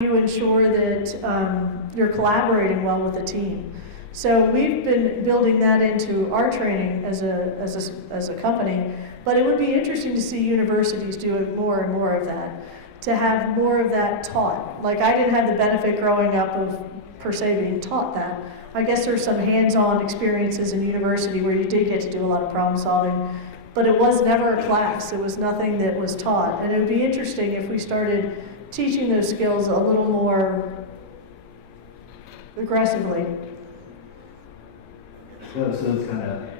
you ensure that you're collaborating well with the team. So we've been building that into our training as a company, but it would be interesting to see universities do more and more of that, to have more of that taught. Like, I didn't have the benefit growing up of per se being taught that. I guess there's some hands-on experiences in university where you did get to do a lot of problem solving, but it was never a class. It was nothing that was taught. And it would be interesting if we started teaching those skills a little more aggressively. So it's kind of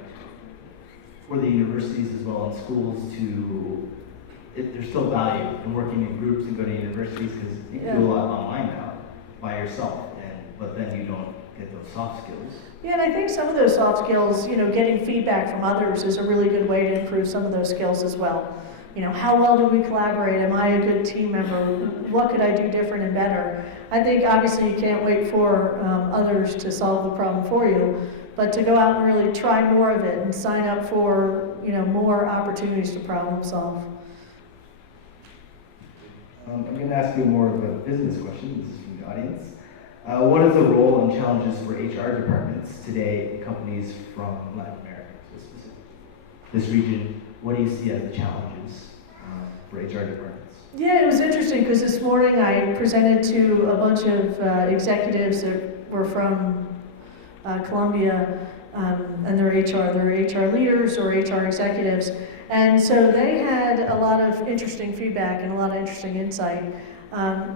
for the universities as well as schools there's still value in working in groups and going to universities, because you can do a lot online now by yourself, but then you don't get those soft skills. Yeah, and I think some of those soft skills, getting feedback from others is a really good way to improve some of those skills as well. How well do we collaborate? Am I a good team member? What could I do different and better? I think obviously you can't wait for others to solve the problem for you, but to go out and really try more of it and sign up for more opportunities to problem solve. I'm going to ask you more of a business question. This is from the audience. What is the role and challenges for HR departments today in companies from Latin America, so specifically this region? What do you see as the challenges for HR departments? Yeah, it was interesting because this morning I presented to a bunch of executives that were from Colombia, and they're HR leaders or HR executives. And so they had a lot of interesting feedback and a lot of interesting insight.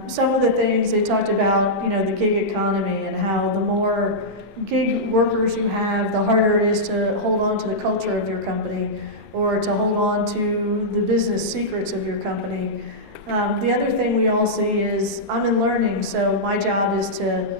Some of the things they talked about, the gig economy and how the more gig workers you have, the harder it is to hold on to the culture of your company or to hold on to the business secrets of your company. The other thing we all see is I'm in learning, so my job is to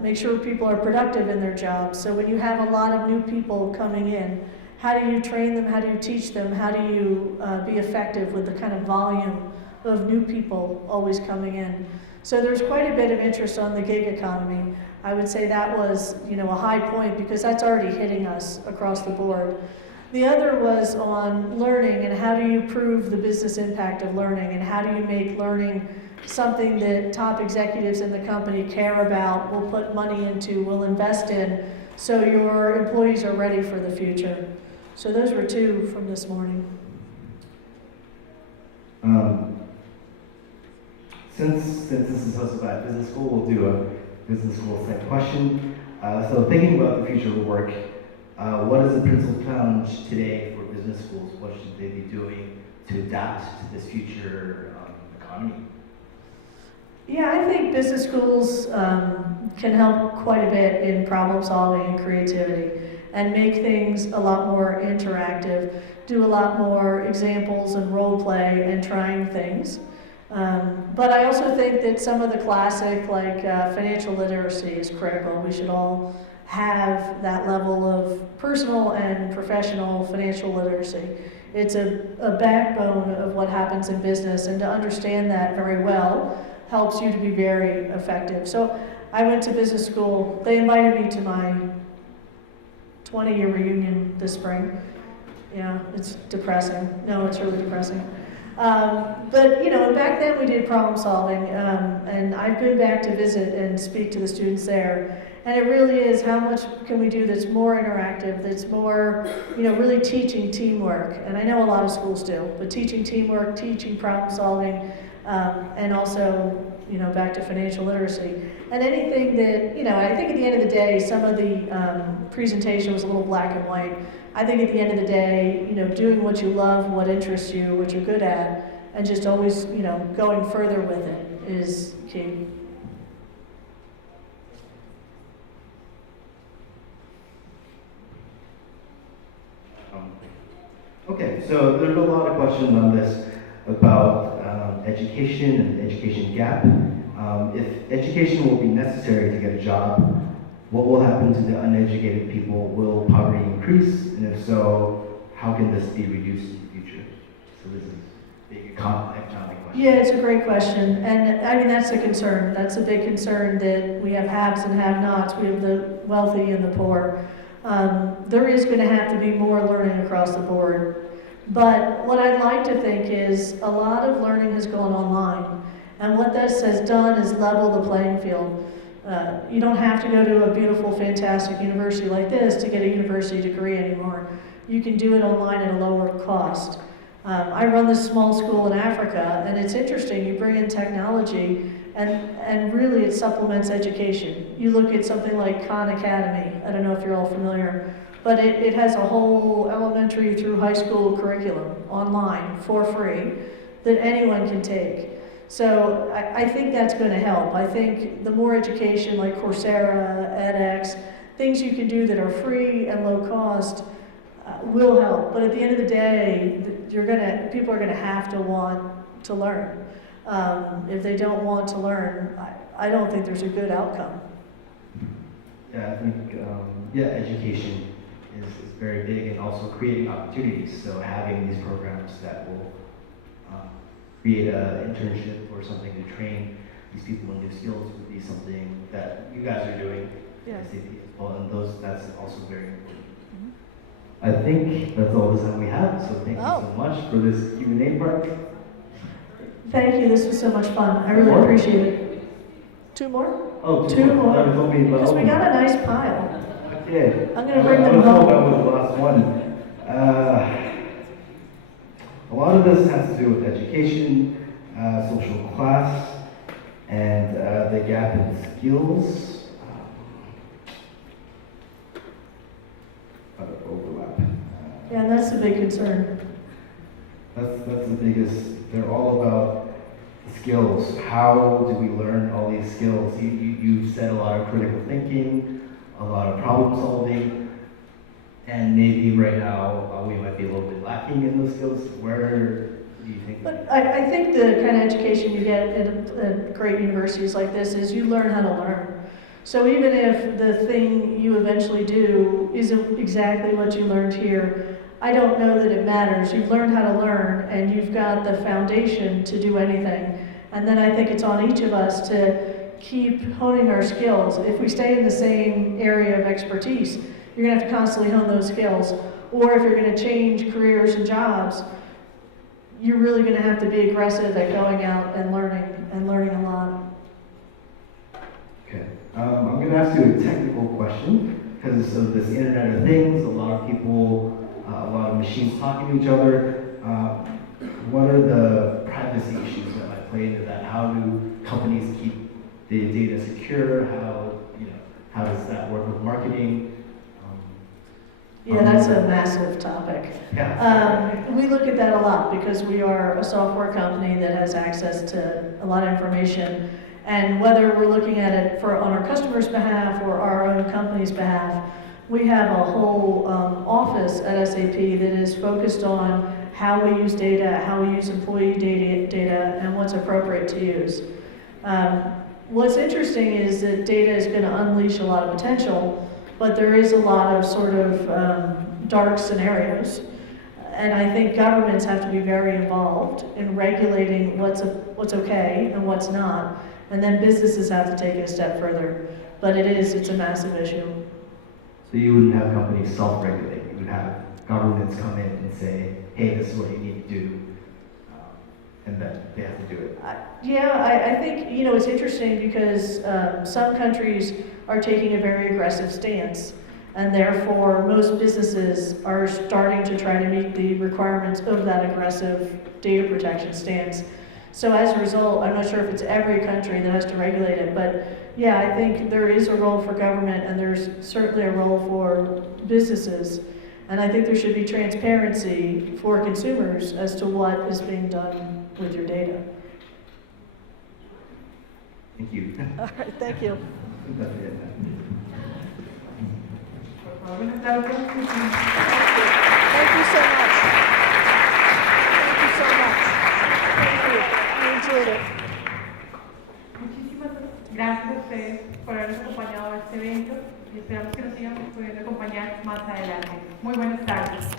make sure people are productive in their jobs. So when you have a lot of new people coming in, how do you train them? How do you teach them? How do you be effective with the kind of volume of new people always coming in? So there's quite a bit of interest on the gig economy. I would say that was, a high point because that's already hitting us across the board. The other was on learning and how do you prove the business impact of learning and how do you make learning something that top executives in the company care about, will put money into, will invest in, so your employees are ready for the future. So those were two from this morning. Since this is hosted by a business school, we'll do a business school type question. So thinking about the future of work, what is the principal challenge today for business schools? What should they be doing to adapt to this future economy? Yeah, I think business schools can help quite a bit in problem solving and creativity and make things a lot more interactive, do a lot more examples and role play and trying things. But I also think that some of the classic, like financial literacy, is critical. We should all have that level of personal and professional financial literacy. It's a backbone of what happens in business, and to understand that very well helps you to be very effective. So I went to business school. They invited me to my 20-year reunion this spring. Yeah, it's depressing. No, it's really depressing. But back then we did problem solving, and I've been back to visit and speak to the students there. And it really is, how much can we do that's more interactive, that's more, really teaching teamwork. And I know a lot of schools do, but teaching teamwork, teaching problem solving, and also, back to financial literacy. And anything that, I think at the end of the day, some of the presentation was a little black and white. I think at the end of the day, doing what you love, what interests you, what you're good at, and just always, going further with it is key. Okay, so there's a lot of questions on this about education and the education gap. If education will be necessary to get a job, what will happen to the uneducated people? Will poverty increase? And if so, how can this be reduced in the future? So this is a big economic question. Yeah, it's a great question. And I mean, that's a concern. That's a big concern, that we have haves and have-nots. We have the wealthy and the poor. There is going to have to be more learning across the board. But what I'd like to think is a lot of learning has gone online. And what this has done is level the playing field. You don't have to go to a beautiful, fantastic university like this to get a university degree anymore. You can do it online at a lower cost. I run this small school in Africa, and it's interesting. You bring in technology, and really it supplements education. You look at something like Khan Academy. I don't know if you're all familiar, but it has a whole elementary through high school curriculum online for free that anyone can take. So I think that's going to help. I think the more education like Coursera, edX, things you can do that are free and low cost will help. But at the end of the day, people are going to have to want to learn. If they don't want to learn, I don't think there's a good outcome. Yeah, I think education is very big, and also creating opportunities. So having these programs that will create an internship or something to train these people in new skills would be something that you guys are doing at SAP as well, and that's also very important. I think that's all the time we have, so thank you so much for this Q&A part. Thank you, this was so much fun. I really appreciate it. Two more? Oh, two more. Because we got a nice pile. Okay. I'm going to bring them home. I was told that was the last one. A lot of this has to do with education, social class, and the gap in skills. Overlap. Yeah, that's the big concern. That's the biggest. They're all about skills. How do we learn all these skills? You said a lot of critical thinking, a lot of problem solving, and maybe right now we might be a little bit lacking in those skills. Where do you think? But I think the kind of education you get at great universities like this is you learn how to learn. So even if the thing you eventually do isn't exactly what you learned here, I don't know that it matters. You've learned how to learn, and you've got the foundation to do anything. And then I think it's on each of us to keep honing our skills. If we stay in the same area of expertise, you're going to have to constantly hone those skills. Or if you're going to change careers and jobs, you're really going to have to be aggressive at going out and learning a lot. Okay. I'm going to ask you a technical question because of this Internet of Things. A lot of people, a lot of machines talking to each other. What are the privacy issues that might play into that? How do companies keep the data secure? How does that work with marketing? Yeah, that's a massive topic. Yeah. We look at that a lot because we are a software company that has access to a lot of information. And whether we're looking at it on our customers' behalf or our own company's behalf, we have a whole office at SAP that is focused on how we use data, how we use employee data, and what's appropriate to use. What's interesting is that data is going to unleash a lot of potential, but there is a lot of sort of dark scenarios. And I think governments have to be very involved in regulating what's okay and what's not. And then businesses have to take it a step further. But it's a massive issue. So you wouldn't have companies self-regulate. You would have governments come in and say, hey, this is what you need to do. And then they have to do it. I think, it's interesting because some countries are taking a very aggressive stance. And therefore, most businesses are starting to try to meet the requirements of that aggressive data protection stance. So as a result, I'm not sure if it's every country that has to regulate it, but yeah, I think there is a role for government and there's certainly a role for businesses. And I think there should be transparency for consumers as to what is being done with your data. Thank you. All right, thank you. I think that's it. Thank you so much. Thank you so much. Thank you. I enjoyed it. Muchísimas gracias a ustedes por habernos acompañado a este evento y esperamos que nos sigan pudiendo acompañar más adelante. Muy buenas tardes.